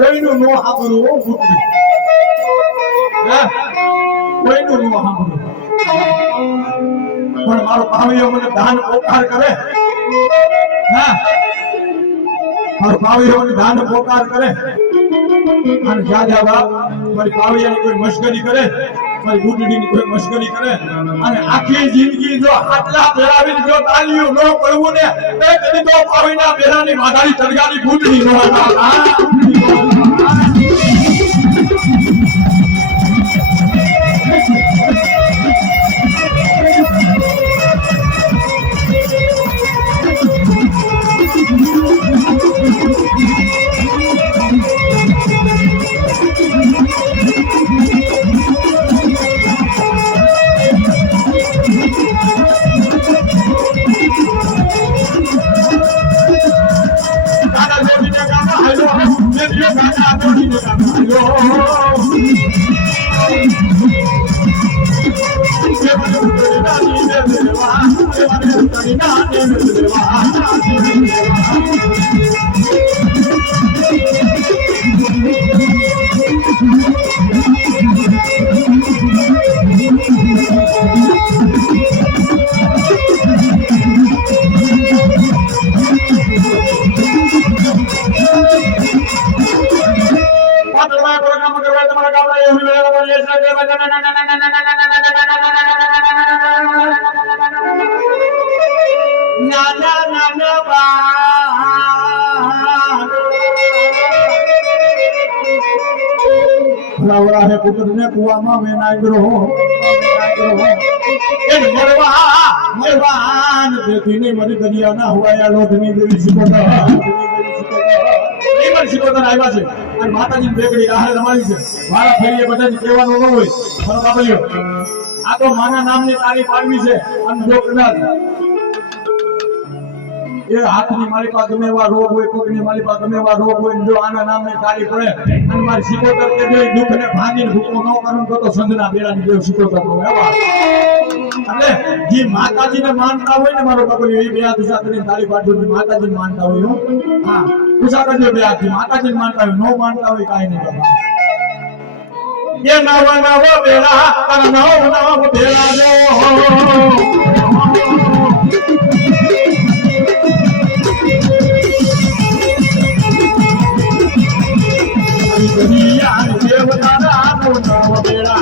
કોઈનું નો સાંભળવું ભૂતરી કોઈનું નો સાંભળવું પણ મારો ભાવિયો મને દાન પોકાર કરે મારો ભાવિયો મને દાન પોકાર કરે અને જાજા બાપ મારી ભાવિયાની કોઈ મશ્કરી કરે મારી બુટડીની કોઈ મશ્કરી કરે અને આખી જિંદગી જો આટલા બેરાવીને જો તાલીઓ ન પડવું ને એ કદી તો ભાવિના બેરાની માધારી તડગાની બુટડી ન ફલાવડા હે પુત્રને કુવામાં વેનાગ્રો એ મરવાન દેખીને મરી દરિયાના હુવાયા લોધની દેવી શિકોતર એ પણ શિકોતર આવ્યા છે અને માતાજી બેગડી રાહે રમાડી છે મારા ફેરીએ બધાને કહેવાનું ન હોય મારો બાબલિયો આ તો માના નામની તારી પાડવી છે અને જો કદાચ એ હાથની મારી પાસે ગમે એવા રોગ હોય પગની મારી પાસે ગમે એવા રોગ હોય જો આના નામની તારી પડે અને મારી શિકોતર કે જો દુઃખને ભાંગીને ભૂકો ન કરું તો સંધના બેડાની દેવ શિકોતર નો એવા એટલે જે માતાજીને માનતા હોય ને મારો બાબલિયો એ બે હાથ ઉષા કરીને તારી પાડજો માતાજીને માનતા હોય હા ઉષા કરજો બે હાથથી માતાજીને માનતા હોય નો માનતા હોય કાઈ નહીં બાબા ये नव नव बेला कर नव नव बेला जो दुनिया देवता राम नव बेला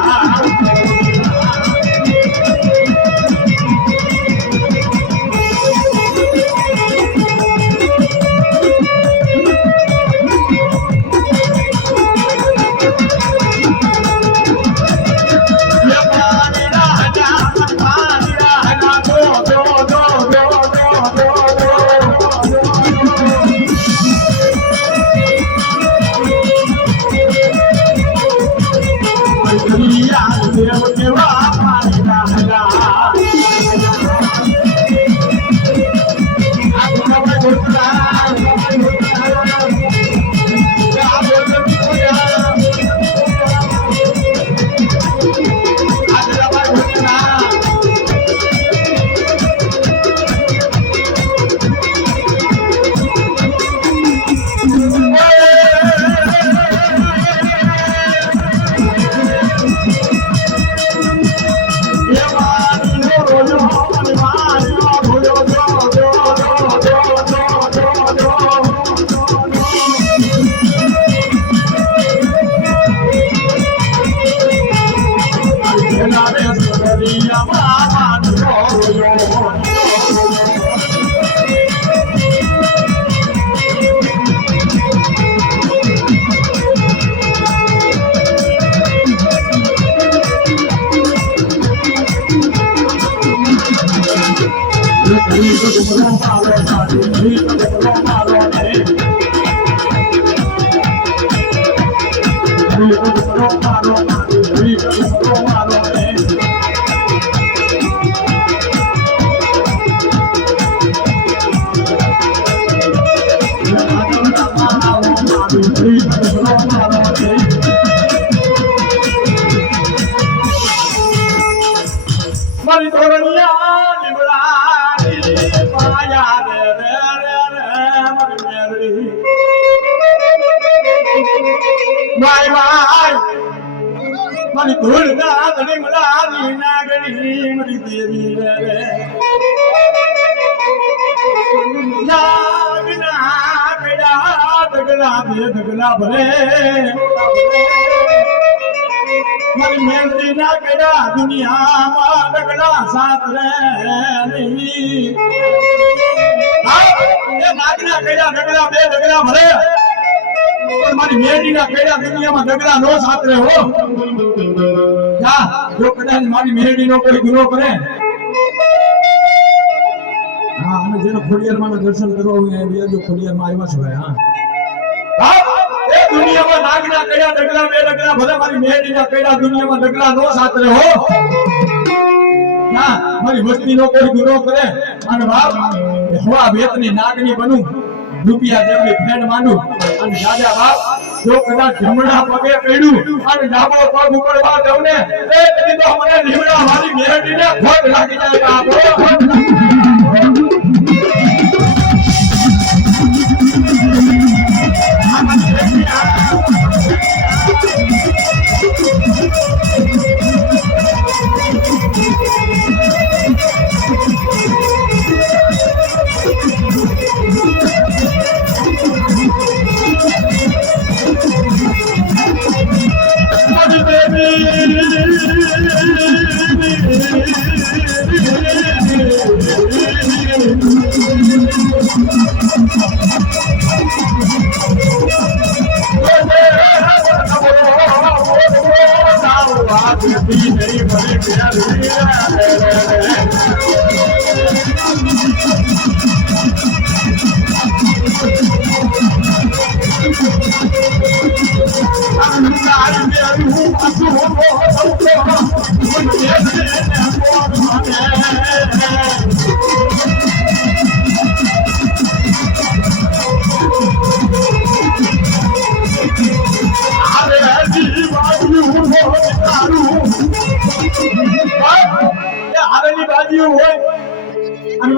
Yeah. દરિયામાં માંડવો રોયો મારી તોરણિયા લીમડાની પાયા રે રે મારી મેરડી માય માય મારી ધૂળના લીમડાની નાગણી મારી દેવી રે નાગના પેડા ડગલા બે ડગલા ભરે મારી મેરડી ના કેડા દુનિયામાં ડગલા સાત રે નહીં એ નાગના કેડા ડગલા બે ડગલા ભરે પણ મારી મેરડી ના કેડા દુનિયામાં ડગલા નો સાત રે હો જા જો કદાચ મારી મેરડી નો કોઈ ગુનો કરે હા અને જેનો ખોડિયાર માં દર્શન કરવા હોય એ જો ખોડિયાર માં આવ્યા છે હા દુનિયામાં નાગના કયા ડગલા બે ડગલા ભલે મારી મેરડીના કયા દુનિયામાં ડગલા નો સાતરે હો ના મારી વસ્તી નો કોઈ ગુનો કરે અને બાપ હવા વેતની નાગની બનું રૂપિયા જેવડી ફેડ માંડું અને રાજા બાપ જો કદાચ જમણા પગે પડ્યું અને ડાબો પગ ઉપડવા દઉં ને એ કદી તો મને લીમડા મારી મેરડીને ખોટ લાગી જાય બાપ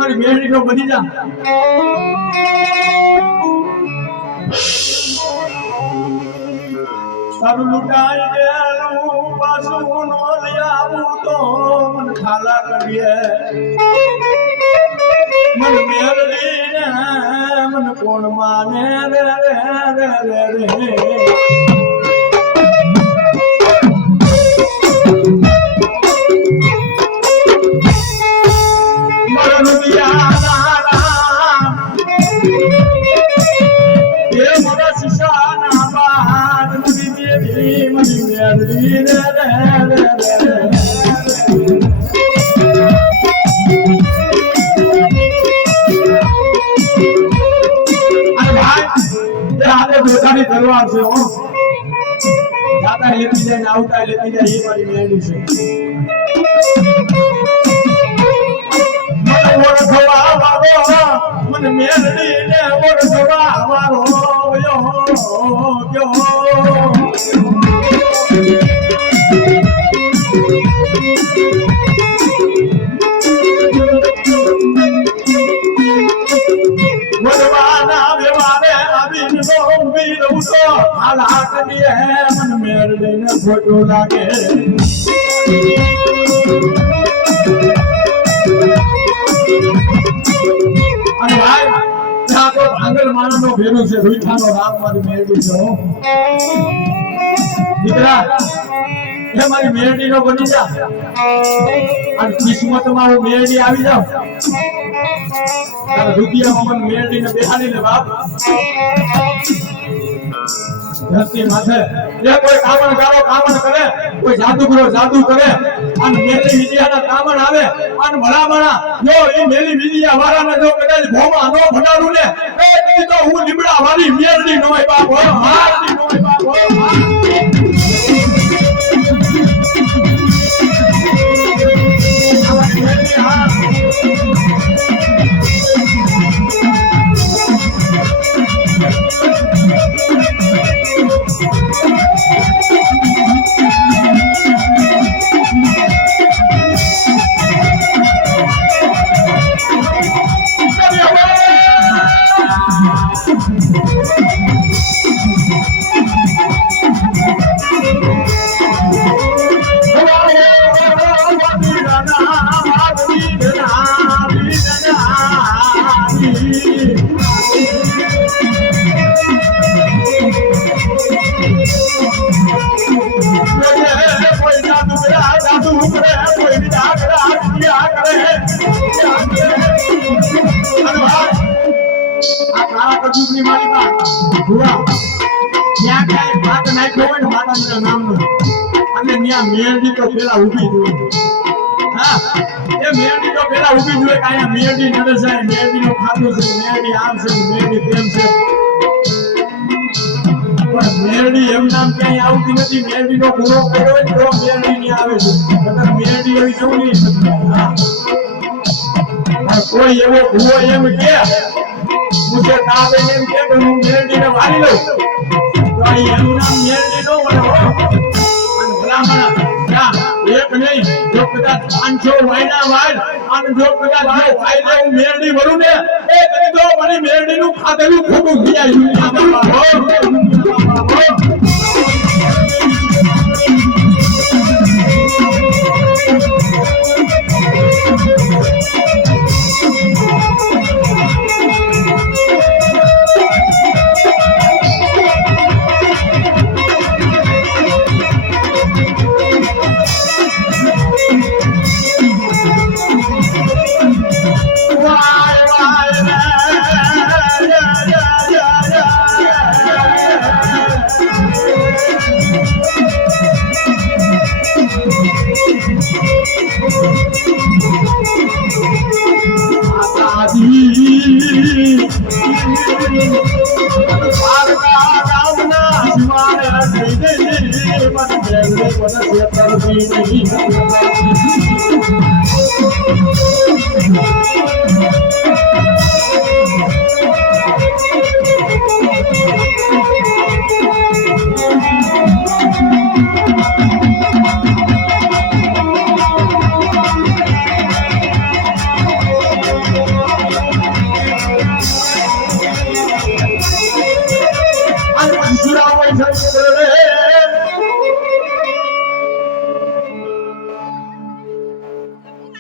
મારી મેરડી નો બની જા સારું લૂટાઈ ગયેલું પાછું નો લઈ આવું તો મન ખાલા કરીએ મન મેરડી ને મન કોણ માને રે રે રે રે રે તલવાર છે હો જાતા લેતી જાય ને આવતા લેતી જાય એ મારી મેરડી છે મને ઓળખવા વાળો મને મેરડી ને ઓળખવા વાળો યો યો मन मेरडी ने फोटो लागे अरे भाई यहाँ तो भांगल मानो नो भेरो से रुईठानो राम मारी मेरडी छो दीकरा હે મારી મેરડી નો બની જા અને કિસ્મત માં હું મેરડી આવી જાઉં તારે દુનિયામાં મને મેરડી ને બેહાડી ને બાપ ધરતી માથે જે કોઈ કામણ કરે કોઈ જાદુગરો જાદુ કરે અને મેલી વિદ્યાના કામણ આવે અને ભલામણા જો એ મેલી વિદ્યા વાળાને જો કદાચ ભોમાં નો ભડાડું ને એ તો હું લીમડા વાળી મેરડી નોય બાપ હો મારડી નોય બાપ હો ની મારી વાત ભુવા ત્યાં કાઈ વાત નાખ્યો હોય ને માતાજીના નામનો અને ત્યાં મેરડી તો પેલા ઊભી જોઈ હા એ મેરડી તો પેલા ઊભી જોઈ કાયા મેરડી નડે જાય મેરડી નો ખાતું છે મેરડી આમ છે મેરડી તેમ છે પણ મેરડી એમ નામ ક્યાંય આવતી નથી મેરડી નો પૂરો કર્યો હોય તો મેરડી ની આવે છે નકર મેરડી એવી કેવું નહીં હા કોઈ એવો ભુવો એમ કે मुझे ताबे ने के હું મેરડી ને વારી લઉં તો આ એનું નામ મેરડી નો વળો અને ભલામણા જા એક નહીં જો કદાચ 500 વાયના વાય અને જો કદાચ જો વાય લે હું મેરડી વળું ને એ કરી દો મને મેરડી નું ખાધેલું ખોટું થઈ જાય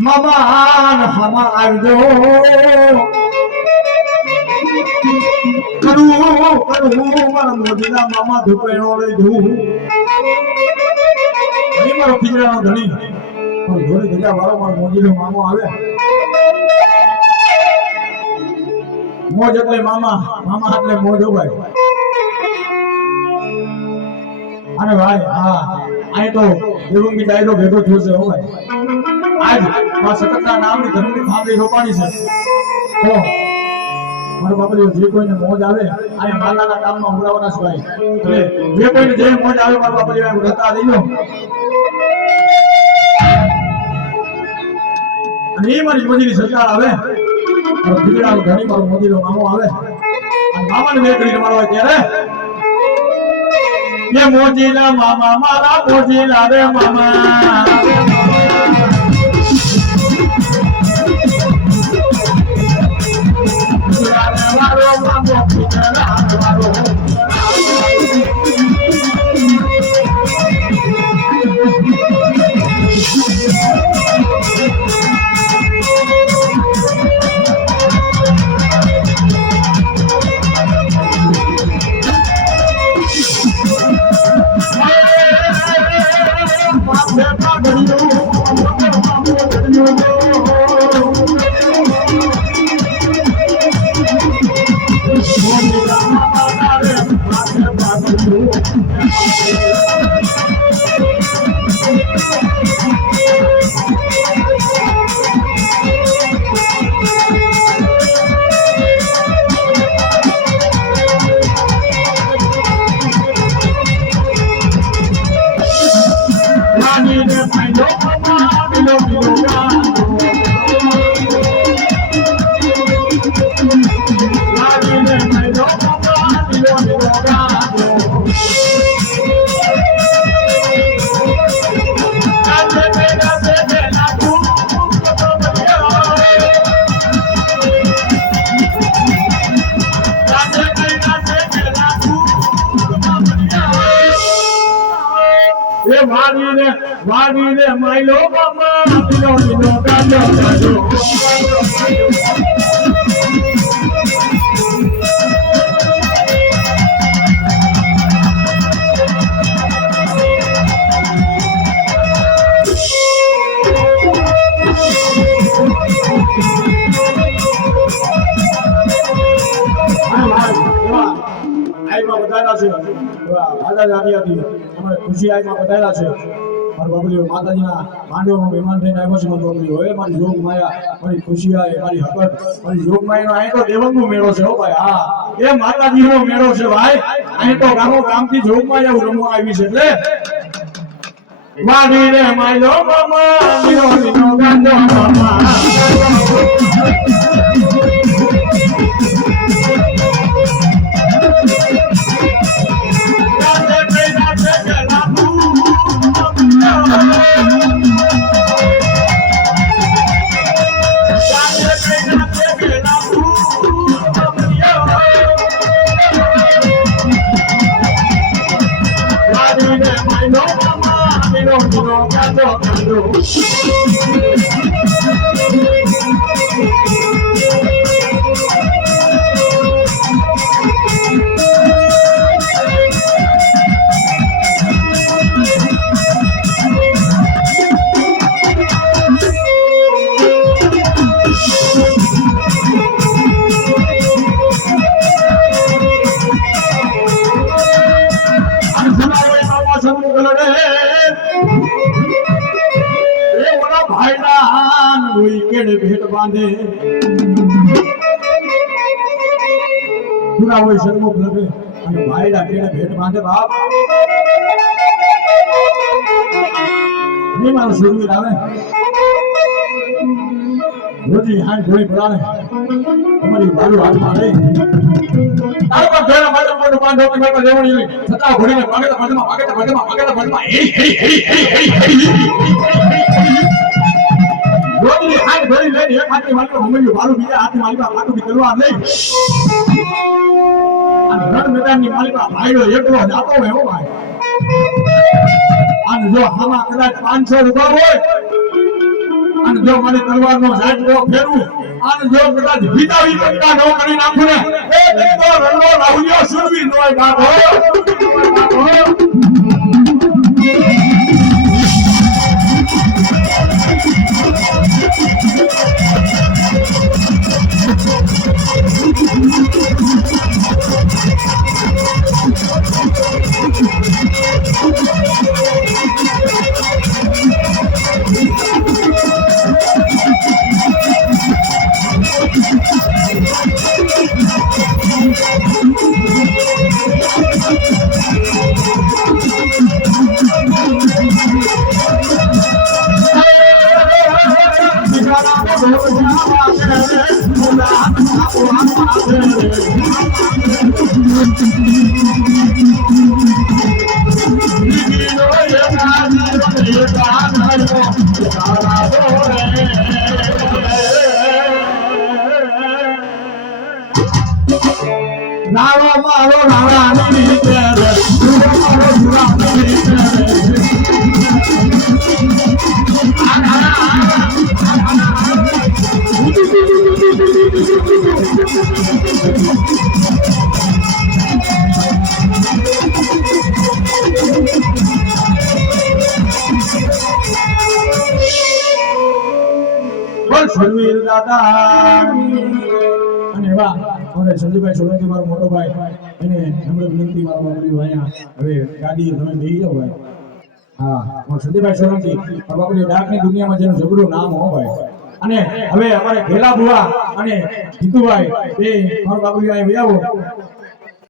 મામા હમા આવજો કરું મારા મોદીના મામા ધુપેણો લઈ ધૂ અહીં મારો પિંજરાનો ધણી પણ ધોરી ધજા વાળો મારો મોદીનો મામો આવે મોજ એટલે મામા મામા એટલે મોજ હો ભાઈ અને ભાઈ હા અહીં તો દેવંગી ડાયરો ભેગો થયો છે હો ભાઈ આજ માં સતતના નામની ધર્મની થાંભલી રોપાણી છે તો મારો બાપલીઓ જે કોઈને મોજ આવે આ માલાના કામમાં ઉડાવવાના છે ભાઈ એટલે જે કોઈને જે મોજ આવે મારો બાપલીઓ એમ રતા દઈનો અને એ મારી મોદીની સરકાર આવે તો બીજડાનો ધણી મારો મોદીનો મામો આવે અને મામાને મેં કરીને મારો હોય ત્યારે ये मोजीला मामा मारा मोजीला रे मामा વાડીને માયલો મામા લીલો લીલો ગાજો ગાજો આઈમાં બધાના છે દાદા દાદી હતી અમે ખુશી આઈમાં બધાના છે મારા બાબલીઓ માતાજીના માંડવામાં મહેમાન થઈને આવ્યો છે મારી બાબલીઓ હવે મારી યોગ માયા મારી ખુશી આય મારી હકત મારી યોગ માયાનો અહીં તો દેવંગનો મેળો છે હો ભાઈ હા એ માતાજીનો મેળો છે ભાઈ અહીં તો ગામથી યોગ માયા રમવા આવી છે એટલે વાડીને માયલો મામા લીલો લીલો ગાંજો મામા भेट बांधे पूरा वही सन्मुख लगे અને ભાઈડા કેડે ભેટ બાંધે બાપ ની મારો સુરવીર આવે રોજી હાથ ધોઈ પડાવે તમારી બાજુ હાથમાં લઈ તારો પર ધોરા માટે મોટો બાંધો કે મેં લેવણી લઈ છતાં ઘોડીને માગેતા બાજુમાં રોજની હાથ ધોઈ લઈને એક હાથની માલિકા ભૂમિયું બારું બીજા હાથની માલિકા પાટુની તલવાર લઈ અને રણ મેદાનની માલિકા ભાઈડો એકલો જાતો હોય હો ભાઈ અને જો આમાં કદાચ 500 રૂપિયા હોય અને જો મને તલવારનો ઝાટકો ફેરવું અને જો કદાચ વિતાવી કટકા ન કરી નાખું ને એ દેતો રણનો રાહુલિયો સુરવીર નોય બાપો નારો મારો નારાની રીતે મારો જુરાની રીતે બોલ સુરવીર દાદા અને એવા અમારે સંજયભાઈ સોલંકી મારો મોટો ભાઈ એને નમ્ર વિનંતી મારો બાબુજી અહીંયા હવે ગાડી તમે બેસી જાઓ ભાઈ હા મારો સંજયભાઈ સોલંકી મારો બાબુજી ડાકની દુનિયામાં જેનું જબરું નામ હો ભાઈ અને હવે અમારે ઘેલા બુઆ અને જીતુભાઈ એ મારો બાબુજી અહીંયા આવો